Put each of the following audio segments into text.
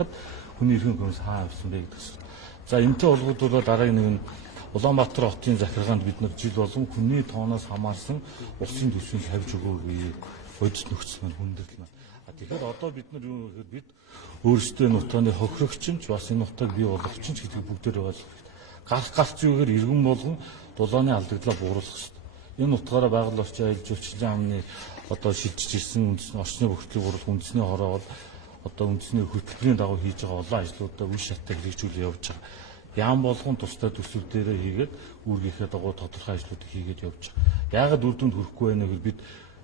харахад хүний эрхэм хөрөнгө хаана авсан бэ гэдэг асуулт. За энэтэй холбогдуулаад дараагийн нэг нь Улаанбаатар хотын захиргаанд бид нар жил болгон хүний тооноос хамаарсан улсын төсвийг тавьж өгөөгүй. Бодис нөхцөл маань хүндрэл маань. Тэгэхээр одоо бид нар юу гэхээр бид өөрсдөө нутгааны хохирогч нь бас энэ нутаг бий болгоч нь гэдэг бүгдээр байгаа л гарах зүйгээр иргэн болгон дулааны алдагдлаа бууруулах хэрэгтэй. Энэ утгаараа байгаль орчин аялал жуулчлалын амны одоо шилжиж ирсэн үндэсний орчны бүртгэл бууруулах үндэсний хороо бол одоо үндэсний хөтөлбөрийн дагуу хийж байгаа олон ажлуудаа үе шаттай хэрэгжүүлээ явж байгаа. Яам болгон тусдаа төсөв дээрээ хийгээд үүргийнхээ дагуу тодорхой ажлуудыг хийгээд явж байгаа. Яагаад үр дүнд хүрэхгүй байна гэвэл бид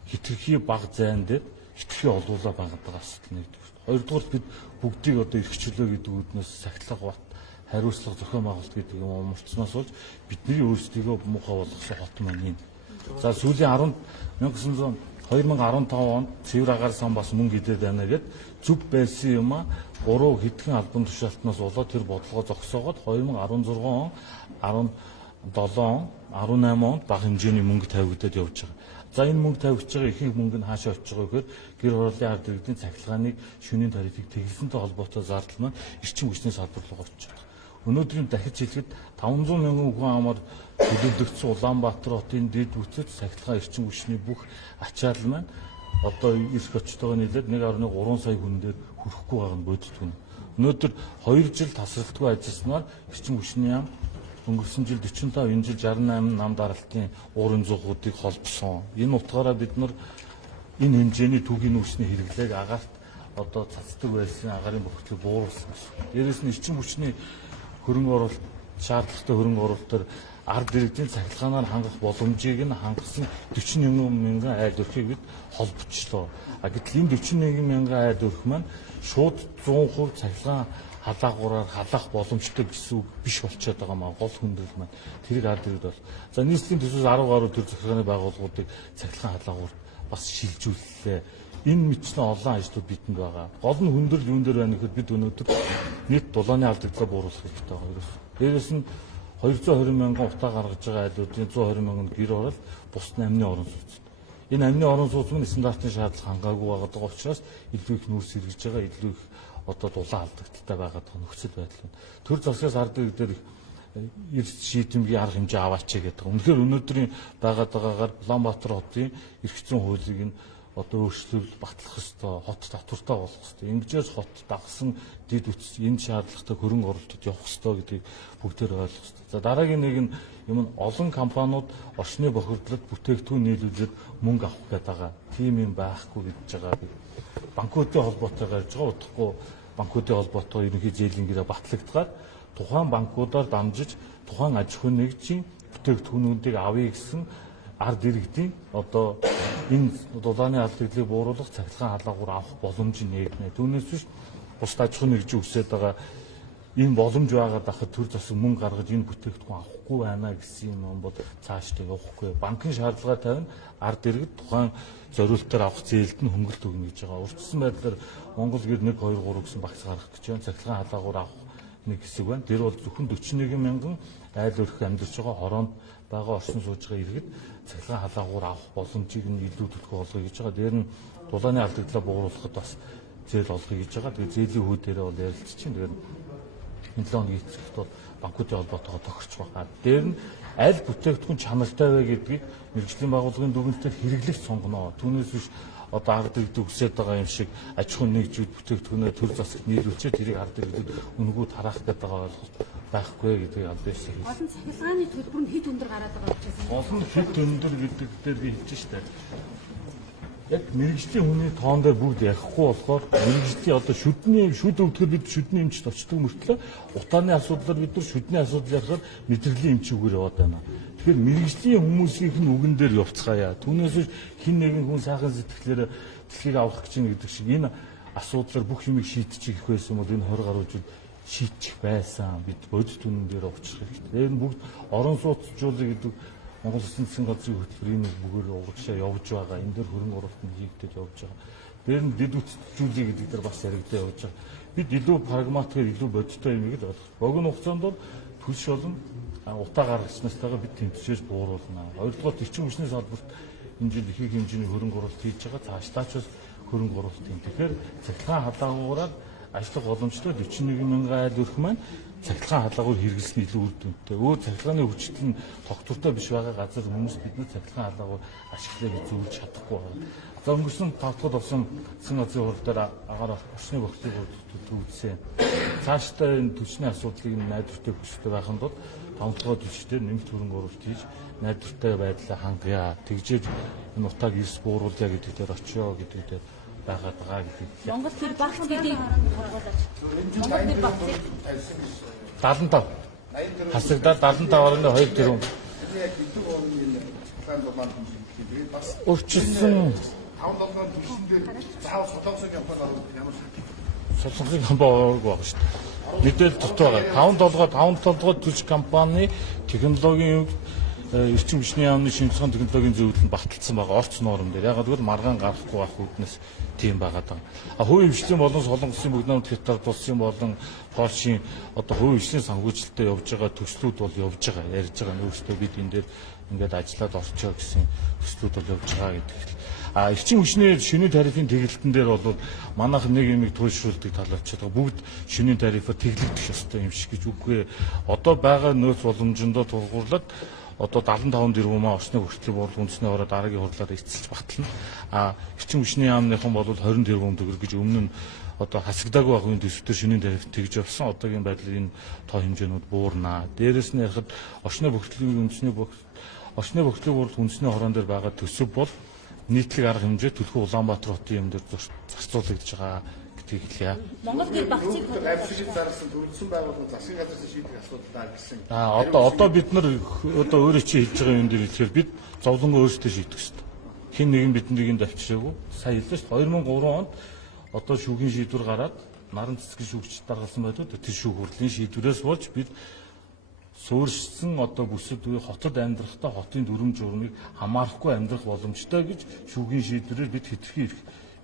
хитрхи бага зайн дээр хитрхи олуулаа байгаад байгаа асуудал нэгдэг. Хоёрдугаар бид бүгдийг одоо эрхчлөө гэдэг үүднээс сахилга бат хариуцлага зохион байгуулалт гэдэг юм умарчсноос болж бидний өөрсдийгөө муухай болгосон хот маань юм. За сүүлийн 2015 онд цэвэр агаар сан бас мөнгө идээд байна гэд зүв байсан юм а 3 хэдхэн албан тушаалтнаас болоод тэр бодлогоо зогсоогоод 2016 он 17 он 18 онд бага хэмжээний мөнгө тавигдаад явж байгаа. За энэ мөнгө тавигдж байгаа ихэнх мөнгө нь хаашаа очиж байгаа гэхээр гэр хорооллын ард иргэдийн цахилгааныг шөнийн тарифыг тэглэлэнтэй холбоотой зардал маань эрчим хүчний салбар руу очиж байгаа. Өнөөдрийн дахиж хэлэхэд 500 мянган хүн амаар төлөвлөгдсөн Улаанбаатар хотын дэд бүтц цахилгаан эрчим хүчний бүх ачаал маань одоо эрх очтойгоо нийлээд 1.3 сая хүн дээр хүрэхгүй байгаа нь бодитгүй. Өнөөдөр 2 жил тасралтгүй ажилласнаар эрчим хүчний ам өнгөрсөн жил 45, энэ жил 68 нам даралтын уурын зуугуудыг холбосон. Энэ утгаараа бид нар энэ хэмжээний түүхийн үүсний хэрэглээг агаарт одоо цацдаг байсан агаарын бүрхтлийг бууруулсан. Дээрээс нь эрчим хүчний хөрөнгө оруулалт шаардлагатай хөрөнгө оруулалтаар ард иргэдийн цахилгаанаар хангах боломжийг нь хангасан 41 мянган айл өрхийг бид холбочлоо. Гэтэл энэ 41 мянган айл өрх маань шууд 100% цахилгаан халаагаараар халаах боломжтой гэсэн үг биш болчиход байгаа маа гол хүндрэл маань тэрийг ард иргэд бол. За нийслэлийн төсвөөс 10 гаруй төр захиргааны байгууллагуудыг цахилгаан халаагуур бас шилжүүллээ. Энэ мэтчнээ олон ажлууд бидэнд байгаа. Гол нь хүндрэл юун дээр байна гэхэд бид өнөөдөр нийт дулааны алдагдлаа бууруулах хэрэгтэй байгаа. Дээрээс нь 220 мянган утаа гаргаж байгаа айлуудын 120 мянган гэр орол бус амны орон сууц. Энэ амны орон сууц нь стандартын шаардлага хангаагүй байгаа учраас илүү их нүүрс сэргэж байгаа, илүү их одоо дулаан алдагдaltaй байгаад байгаа нөхцөл байдал байна. Төр засгаас ард иргэдээр эрс шийдэмгийн арга хэмжээ аваач гэдэг. Үнэхээр өнөөдрийн байгаад байгаагаар Улаанбаатар хотын эрх зүйн хуулийг нь одоо өөрчлөл батлах ёстой, хот татвартай болох ёстой. Ингэжээс хот дагсан дэд үтс энэ шаардлагатай хөрөнгө оруулалтад явах ёстой гэдгийг бүгдээр ойлгох ёстой. За дараагийн нэг нь юм нь олон компаниуд орчны бохирдлыг бүтээгдэхүүн нийлүүлээд мөнгө авах гэдэг байгаа. Тийм юм байхгүй гэж байгаа. Банкуудын холбоотой гарч байгаа утгагүй банкуудын холбоотой ерөнхий зээлингээрээ батлагдгаад тухайн банкудаар дамжиж тухайн аж ахуйн нэгжийн бүтээгдэхүүнүүдийг авъя гэсэн ард иргэдийн одоо энэ дулааны алдагдлыг бууруулах цахилгаан халаагуур авах боломж нээгнэ. Түүнээс биш бус аж ахуйн нэгж үсээд байгаа энэ боломж байгаад ахад төр засаг мөнгө гаргаж энэ бүтээгдэхүүн авахгүй байна гэсэн юм бол цаашдаа явахгүй. Банкын шаардлага тавина ард иргэд тухайн зориултаар авах зээлд нь хөнгөлт өгнө гэж байгаа. Урьдчилан байдлаар Монгол гэр 1 2 3 гэсэн багц гаргах гэж байна. Цахилгаан халаагуур авах нэг хэсэг байна. Тэр бол зөвхөн 41 мянган айл өрх амьдарч байгаа хороонд байгаа орсон сууж байгаа иргэд цахилгаан халаагуур авах боломжийг нь илүү төлхөө олгоё гэж байгаа. Дээр нь дулааны алдагдлаа бууруулахад бас зээл олгоё гэж байгаа. Тэгээ зээлийн хүү дээрээ бол ярилцж чинь. Тэгээд энэ 7 хоногийн эцэгт бол банкуудын холбоотойгоо тохирч байгаа. Дээр нь аль бүтээгдэхүүн чанартай вэ гэдгийг мэргэжлийн байгууллагын дүгнэлтээр хэрэглэж сонгоно. Түүнээс биш одоо ард иргэд үсээд байгаа юм шиг аж ахуйн нэгжүүд бүтээгдэхүүнээ төр засагт нийлүүлчихэд тэрийг ард иргэд үнгүү тараах гэдэг ойлголт байхгүй гэдгийг албаасан. Олон цахилгааны төлбөр нь хэд өндөр гараад байгаа учраас олон хэд өндөр гэдэг дээр би хэлж штэ. Яг мэргэжлийн хүний тоон дээр бүгд ярихгүй болохоор мэргэжлийн одоо шүд өвдөхөд бид шүдний эмчт очдог мөртлөө утааны асуудлаар бид нар шүдний асуудал ярихаар мэдрэлийн эмчүүгээр яваад байна. Тэгэхээр мэргэжлийн хүмүүсийнх нь үгэн дээр явцгаая. Түүнээс хин нэгэн хүн сайхан сэтгэлээр дэлхийг авах гэж байна гэдэг шиг энэ асуудлаар бүх юмыг шийдчих байсан бол энэ 20 гаруй жил шийдчих байсан. Бид бодит үнэн дээр очих хэрэгтэй. Энэ бүгд орон сууцжуулах гэдэг Монгол Улсын засгийн газрын хөтөлбөрийн бүгээр урагшаа явж байгаа. Энэ дээр хөрөнгө оруулалт нь хийгдэж явж байгаа. Дээр нь дэд үтцжүүлэх гэдэг дээр бас яригдаа явж байгаа. Бид илүү прагматикээр илүү бодиттой юм гэж ойлгох. Богино хугацаанд бол төлш болон утаа гаргаснастайгаа бид тэмцэж бууруулна. Хоёрдугаар эрчим хүчний салбарт энэ жил их хэмжээний хөрөнгө оруулалт хийж байгаа. Цаашлаач бас хөрөнгө оруулалт юм. Тэгэхээр цахилгаан халаагаараар ажиллах боломжтой 41,000 айл өрх маань цахилгаан хаалгаагаар хэрэглэсэн илүү үр дүнтэй. Өөр цахилгааны хүчит нь тогтвортой биш байгаа газар хүмүүс бидний цахилгаан хаалгаагаар ашиглах гэж зөвлөж чадахгүй байна. За өнгөрсөн 5 дахь болсон засгийн газрын хурал дээр агаар орчны бохирдлыг төвлөсөн. Цаашдаа энэ түвшний асуудлыг найдвартай хөсөлтөй байхын тулд 5 дахь түвшээр нэмэлт хөрөнгө оруулалт хийж найдвартай байдлаа хангая. Тэгжээж энэ утааг эрс бууруулъя гэдэг дээр очиё гэдэг дээр байгаад байгаа гэдэг. Монгол тэр багц гэдгийг харгуулж. Монгол тэр багцыг 75 хасагдаад 75.2 тэрбум өрчилсөн 5-7 төвшин дээр заавал солонгосын компани оруулах ямар солонгосын компани оруулах байгаа шүү дээ. Мэдээлэл дотор байгаа. 5-7 төж компани технологийн хувьд эрчим хүчний яамны шинжилгээ технологийн зөвлөлд баталсан байгаа орц норм дээр. Яг гэвэл маргаан гарахгүй байх үүднээс тийм байгаад байгаа. Хувийн хвшлийн болон солонгосын бүгд намд хятад улсын болон Польшийн одоо хувийн хвшлийн санхүүжилтөд явж байгаа төслүүд бол явж байгаа. Ярьж байгаа нөөцтэй бид энэ дээр ингээд ажиллаад орчоо гэсэн төслүүд бол явж байгаа гэдэг. Эрчим хүчний шөнийн тарифын тэглэлтэн дээр бол манайх нэг юм туйлшруулдаг тал очиад байгаа. Бүгд шөнийн тарифаар тэглэгдэх ёстой юм шиг гэж үгүй. Одоо байгаа нөөц боломжиндоо тулгуурлаад одоо 75 тэрбумаа орчны хүртэл бол үндэсний хороо дараагийн хурлаар эцэлж батлна. Эрчим хүчний яамныхан бол 20 тэрбум төгрөг гэж өмнө нь одоо хасагдаагүй байх үеийн төсөвтөр шөнийн тариф тэгж явсан. Одоогийн байдлаар энэ тоо хэмжээнүүд буурнаа. Дээрээс нь ярихад орчны бохирдлын үндэсний хороон дээр байгаа төсөв бол нийтлэг арга хэмжээ төлхөө Улаанбаатар хотын юм дээр зарцуулагдж байгаа гэдгийг хэлье. Монгол тэр багцыг авшиг зарсан төрөлсөн байгууллагын засгийн газраас шийдэх асуудал гэсэн. Одоо бид нар одоо өөрөө чи хэлж байгаа юм дээр хэлэхээр бид зовлонгоо өөрсдөө шийдэх хэрэгтэй. Хэн нэгэн биднийг энд авчираагүй. Сая хэлсэн шүү дээ 2003 онд одоо шүүхийн шийдвэр гараад наран цэцгийн шүүгч даргалсан байдаг. Тэр шүүх хурлын шийдвэрээс болж бид суурьшсан одоо бүсэд үе хотод амьдрахдаа хотын дүрм журмыг хамаарахгүй амьдрах боломжтой гэж шүүхийн шийдвэрээр бид хэтэрхий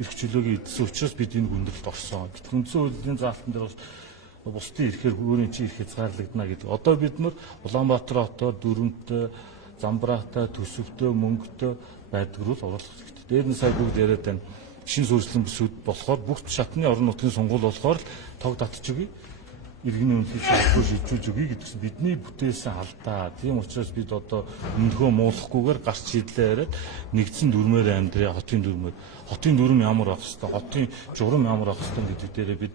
эрх чөлөөгийн эдсэн учраас бид энэ гүндрэлд орсон. Гэтэл үндсэн хуулийн заалтан дээр бусдын эрхээр өөрийн чинь эрх хязгаарлагдана гэдэг. Одоо бид нар Улаанбаатар хотоор дүрмтэй, замбраатай, төсөвтэй, мөнгөтэй байдаг руу оруулах хэрэгтэй. Дээр нь сая бүгд яриад байна. Шин сүрслэн бүсүүд болохоор бүх шатны орон нутгийн сонгуул болохоор тог татж өгье. Иргэний үнэлгээ шалгахгүй шийдвүүлж өгье гэдгсэн бидний бүтээсэн алдаа. Тийм учраас бид одоо өмнөхөө муулахгүйгээр гарч шийдлээ яриад нэгдсэн дүрмээр амьдраа хотын дүрмээр. Хотын дүрм ямар байх хэвээр, хотын журам ямар байх хэвээр гэдэг дээрээ бид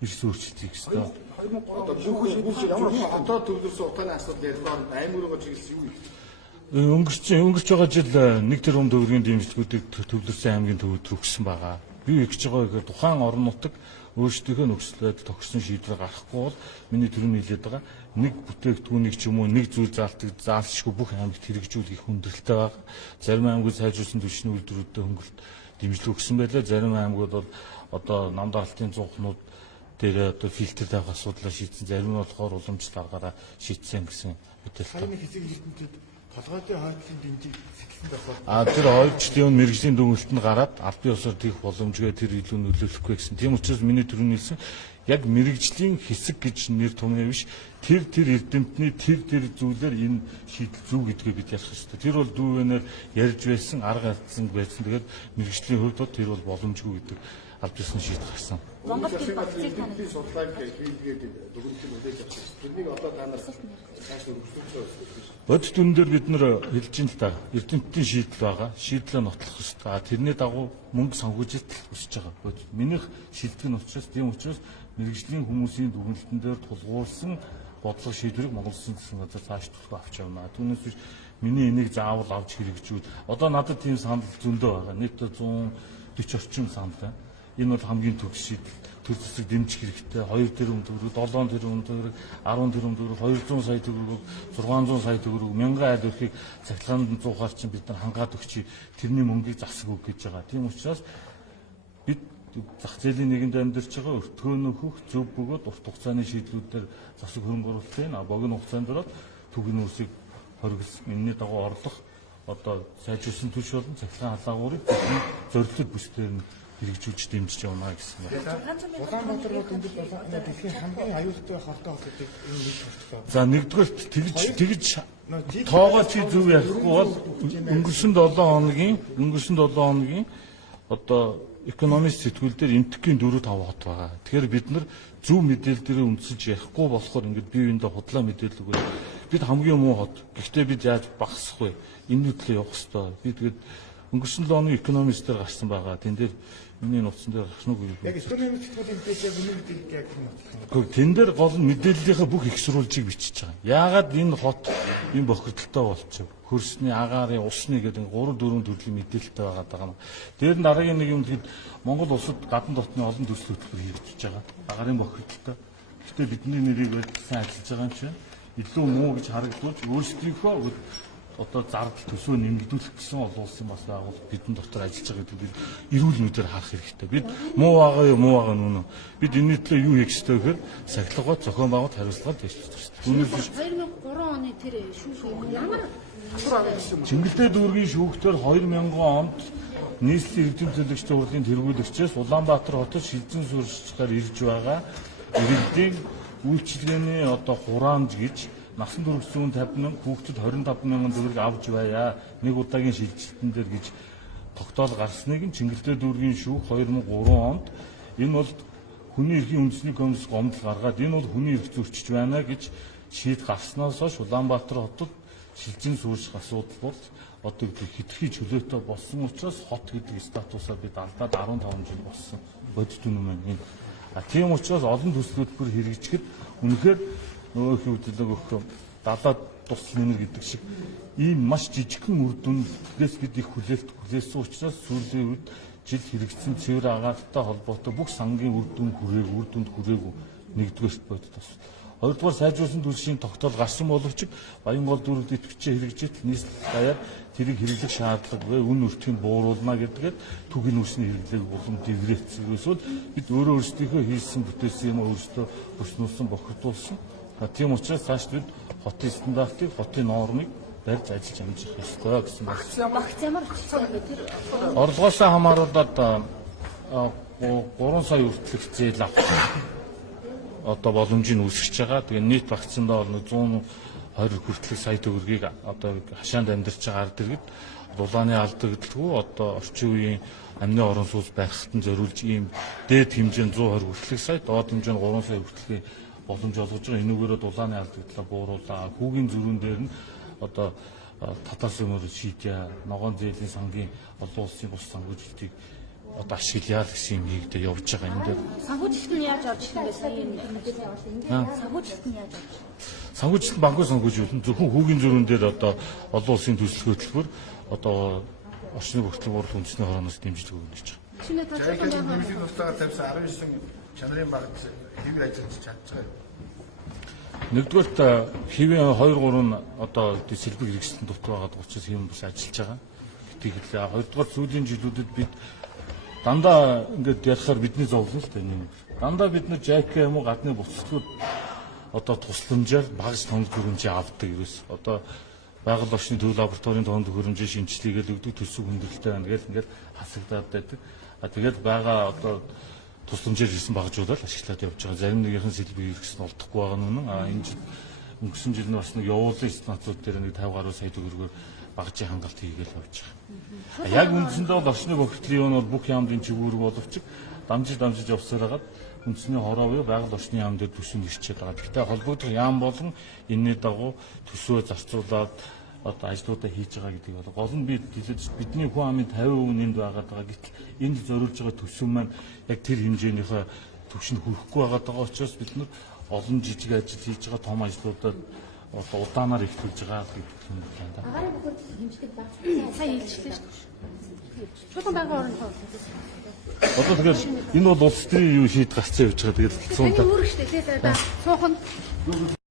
их өөрчлөлт хийх ёстой. 2003 бүх ямар одоо төвлөрсөн утааны асуудал ярьсан аймагруугаа чиглэсэн юу вэ? Өнгөрч байгаа жил 1 тэрбум төгрөгийн дэмжлэгүүдийг төвлөрсөн аймгийн төвөд өгсөн байгаа. Би их гэж байгаа гэхээр тухайн орон нутаг өөрсдийнхөө нөхцөлөд тогтсон шийдвэр гаргахгүй бол миний төрөний хэлээд байгаа нэг бүтээгдэхүүнийг ч юм уу нэг зүйл заалтшгүй бүх аймагт хэрэгжүүлэх хүндрэлтэй байгаа. Зарим аймагуд сайжруулсан түвшний үйлдвэрүүдэд хөнгөлөлт дэмжлэг өгсөн байлаа. Зарим аймагуд бол одоо нам даалтын зунхнууд дээр одоо фильтр тавих асуудлаа шийдсэн. Зарим нь болохоор уламжлалт аргаараа шийдсэн гэсэн мэдээлэл. Саяны хэсэг хэлтэнтэд толгойдын хойдлын дэмжийг сэтэлсэн байх. Тэр ойрчлын мэрэгжлийн дүгнэлтэнд гараад аль бие усаар тийх боломжгүй тэр илүү нөлөөлөхгүй гэсэн. Тийм учраас миний түрүүний хэлсэн яг мэрэгжлийн хэсэг гэж нэр томьёо биш. Тэр эрдэмтний тэр зүйлээр энэ шийдэл зөв гэдгээ бид ярих хэрэгтэй. Тэр бол дүүвэнээр ярьж байсан, арга алдсан байсан. Тэгээд мэрэгжлийн хувьд тэр бол боломжгүй гэдэг аль биесний шийдэл гарсан. Монгол тэр багцыг танилцуулсан судлааг хийлгээд дүгнэлтийг үлээж авсан. Тэрнийг одоо та нар цааш өргөжлүүлж Бодит дүн дээр бид нэр хэлж ин л та эрдэмтдийн шийдэл байгаа. Шийдлээ нотлох хэрэгтэй. Тэрний дагуу мөнгө санхүүжилт өсөж байгаа. Минийх шилдэг нь учраас тийм учраас мэрэгжлийн хүмүүсийн дүгнэлтэн дээр тулгуурсан бодлого шийдвэрийг Монгол Улсын засгийн газар цааш төлөв авч явна. Түүнээс биш миний энийг заавал авч хэрэгжүүл. Одоо надад тийм санал зөндөө байгаа. Нийт 140 орчим санал байна. Энэ бол хамгийн төгс шийдэл. Төр зэсэг дэмжих хэрэгтэй. 2 тэрбум төгрөг, 7 тэрбум төгрөг, 10 тэрбум төгрөг, 200 сая төгрөг, 600 сая төгрөг, 1000 айл өрхийг цахилгаанд зуухаар чинь бид нар хангаад өгчий. Тэрний мөнгийг засаг өг гэж байгаа. Тийм учраас бид зах зээлийн нэгэнд амьдарч байгаа өртгөөнөө хөх зөв бөгөөд урт хугацааны шийдлүүдээр засаг хөрөнгө оруулалтын богино хугацаанд ороод төгний үсийг хоригдсон. Энэний дагуу орлох одоо сайжруулсан түвш болон цахилгаан халаагуурыг зорилттой бүсдээр нь хэрэгжүүлж дэмжиж явна гэсэн байна. Улаанбаатар руу дэмжиж болон дэлхийн хамгийн аюултай хортой хотуудыг энэ нэг төртгөө. За нэгдүгээр тэгж тоогоо чи зөв ярихгүй бол өнгөрсөн 7 хоногийн одоо экономист сэтгүүл дээр эмтгэхийн 4-5 хот байгаа. Тэгэхээр бид нар зөв мэдээлэл дээр үндэслэж ярихгүй болохоор ингээд бие биендээ худлаа мэдээлэл өгöd бид хамгийн муу хот. Гэхдээ бид яаж багасах вэ? Энэ нүдлээ явах хэрэгтэй. Би тэгээд өнгөрсөн 7 оны экономистээр гарсан байгаа. Тэн дээр миний нууцсан дээр гарсан уу Яг экономик сэтгүүлийн пэйж яг үнэ гэдэг яг юм. Гэхдээ тэн дээр гол нь мэдээллийнхаа бүх их сурвалжийг бичиж байгаа. Яагаад энэ хот энэ бохирдолтой болчих вэ? Хөрсний, агаарын, усны гэдэг 3-4 төрлийн мэдээлэлтэй байгаа юм. Дээр нь дараагийн нэг юм тэгэхэд Монгол улсад гадна дотны олон төсөл хөтөлбөр хэрэгжиж байгаа. Агаарын бохирдолтой. Гэхдээ бидний нэрийг сайн ажиллаж байгаа юм чинь илүү муу гэж харагдвал өөрсдийнхөө одоо зардал төсөө нэмэгдүүлэх гэсэн олон улсын бас байгууллага бидний дотор ажиллаж байгаа гэдэг эрүүл мэндээр харах хэрэгтэй. Бид муу байгаа юу, муу байгаа нүнэ. Бид энэ төлөө юу хийх ёстой гэхээр сахилгоо зохион байгуулалт хариуцлага дэвшүүлэх ёстой. Үүнээс биш 2003 оны тэр шүүх ямар Чингэлтэй дүүргийн шүүхтэр 2000 онд нийслэлийн эрдэм төлөгчдийн хурлын тэргүүлэгчээс Улаанбаатар хотод шилжин суурьшихаар ирж байгаа иргэдийн үйлчилгээний одоо хураамж гэж насан турш 150,000 хүүхдэд 25,000 төгрөг авч байя. Нэг удаагийн шилжилтэн дээр гэж тогтоол гарсныг нь Чингэлтэй дүүргийн шүүх 2003 онд энэ бол хүний эрхийн үндэсний комисс гомдол гаргаад энэ бол хүний эрх зөрчиж байна гэж шийд гарснаас хойш Улаанбаатар хотод шилжин суурьших асуудал бол одоо хэтэрхий чөлөөтэй болсон учраас хот гэдэг статусаар бид алдаад 15 жил болсон. Бодит үнэн маань энэ. Тийм учраас олон төсөл хөтөлбөр хэрэгжихэд үнэхээр нөгөө их хөдөлгөөн өгөх далаад тусал нэмэр гэдэг шиг ийм маш жижигхэн үр дүнээс бид их хүлээсэн учраас сүүлийн үед жил хэрэгжсэн цэвэр агаартай холбоотой бүх сангийн үр дүнд хүрээгүй нэгдүгээрт бодит бас. Хоёрдугаар сайжруулсан төлшийн тогтоол гарсан боловч Баянгол дүүрэгт идэвхжээ хэрэгжиж нийслэл даяар тэрийг хэрэглэх шаардлагагүй үн өртгийг бууруулна гэдгээд түгийн үсний хэрэглээг болон дэврээцээс бол бид өөрөө өөрсдийнхөө хийсэн бүтээсэн юм өөрсдөө өрснүүлсэн бохирдуулсан. Тийм учраас цааш бид хотын стандартыг, хотын нормыг барьж ажиллаж амжих ёстой гэсэн байна. багц ямар өчсөн бэ тэр Орлогоосоо хамааруулаад 3 сая хүртэлх зээл авах одоо боломжийг үүсгэж байгаа. Тэгээ нийт багцсандаа бол 120 хүртэлх сая төгрөгийг одоо хашаанд амьдарч байгаа ард иргэд дулааны алдагдaltaгүй одоо орчин үеийн амны орон сууц барихтан зориулж ийм дээд хэмжээнд 120 хүртэлх сая, доод хэмжээ нь 3 сая хүртэлхийг боломж олгож байгаа. Энүүгээрээ дулааны алдагдлаа бууруулаа. Хүүгийн зүрүүн дээр нь одоо татаас өмөр шийдья. Ногоон зээлийн сангийн олон улсын бус санхүүжилтийг одоо ашиглая гэсэн юм хийгдээ явж байгаа юм дээр. санхүүжилт нь яаж орж ирэх вэ? Сая мэдээлэл явуулсан. Санхүүжилт нь яаж орж? Санхүүжилт банкны санхүүжилт зөвхөн хүүгийн зүрүүн дээр одоо олон улсын төсөл хөтөлбөр одоо орчны бүртгэл урд үндэсний хорооноос дэмжлэг өгнө гэж байна. Чиний тооцоолсон яг Нэмэлт устгаа тавьсан 19 чанарын багт хэвээр ажиллаж чадчихсан. Нэгдүгээрт хэвэн 2-3 нь одоо сэлбэг хэрэгсэлтэн дотор байгаа учраас хэвэн бас ажиллаж байгаа. Гэтэл хоёрдугаар сүүлийн жилүүдэд бид дандаа ингээд ярихаар бидний зовлон л тань юм. Дандаа бид нар ЖК юм уу гадны буцлагууд одоо тусламжаар багц тоног хөрөмжөө авдаг ерөөс. Одоо байгаль орчны төв лабораторийн тоног хөрөмжөө шинжилгээгээл өгдөг төсөв хүндрэлтэй байна гэж ингээд хасагдаад байдаг. Тэгээд байгаа одоо тусламжаар ирсэн багжуулаад ашиглаад явж байгаа. Зарим нэгэн сэлбэг хэрэгсэн олдохгүй байгаа нь энэ жил өнгөрсөн жил нь бас нэг явуулын станцууд дээр нэг 50 гаруй сая төгрөгөөр багжийн хангалт хийгээл явж байгаа. Яг үндсэндээ бол орчны бохирдлын юм бол бүх яамдын чигүүрэг боловч дамжиж явсаар хагаад үндэсний хороо буюу байгаль орчны яам дээр төсөв нэрчээд байгаа. Гэхдээ холбогдох яам болон энэний дагуу төсвөө зарцуулаад одоо ажлуудаа хийж байгаа гэдэг бол гол нь бидний хүн амын 50% энд байгаад байгаа. Гэтэл энд зориулж байгаа төсөв маань яг тэр хэмжээнийхээ түвшинд хүрэхгүй байгаа учраас бид нар олон жижиг ажил хийж байгаа том ажлуудад удаанаар эхлүүлж байгаа гэдэг юм байна. агаарын бохирдол хэмждэг багц сая илчлээ шүү дээ. Чулуун байнгын орон тоо. Одоо тэгэхээр энэ бол улс төрийн юу шийд гарцсан явж байгаа. Тэгээд Таны үүрэг шүү дээ. Тэгээд суухан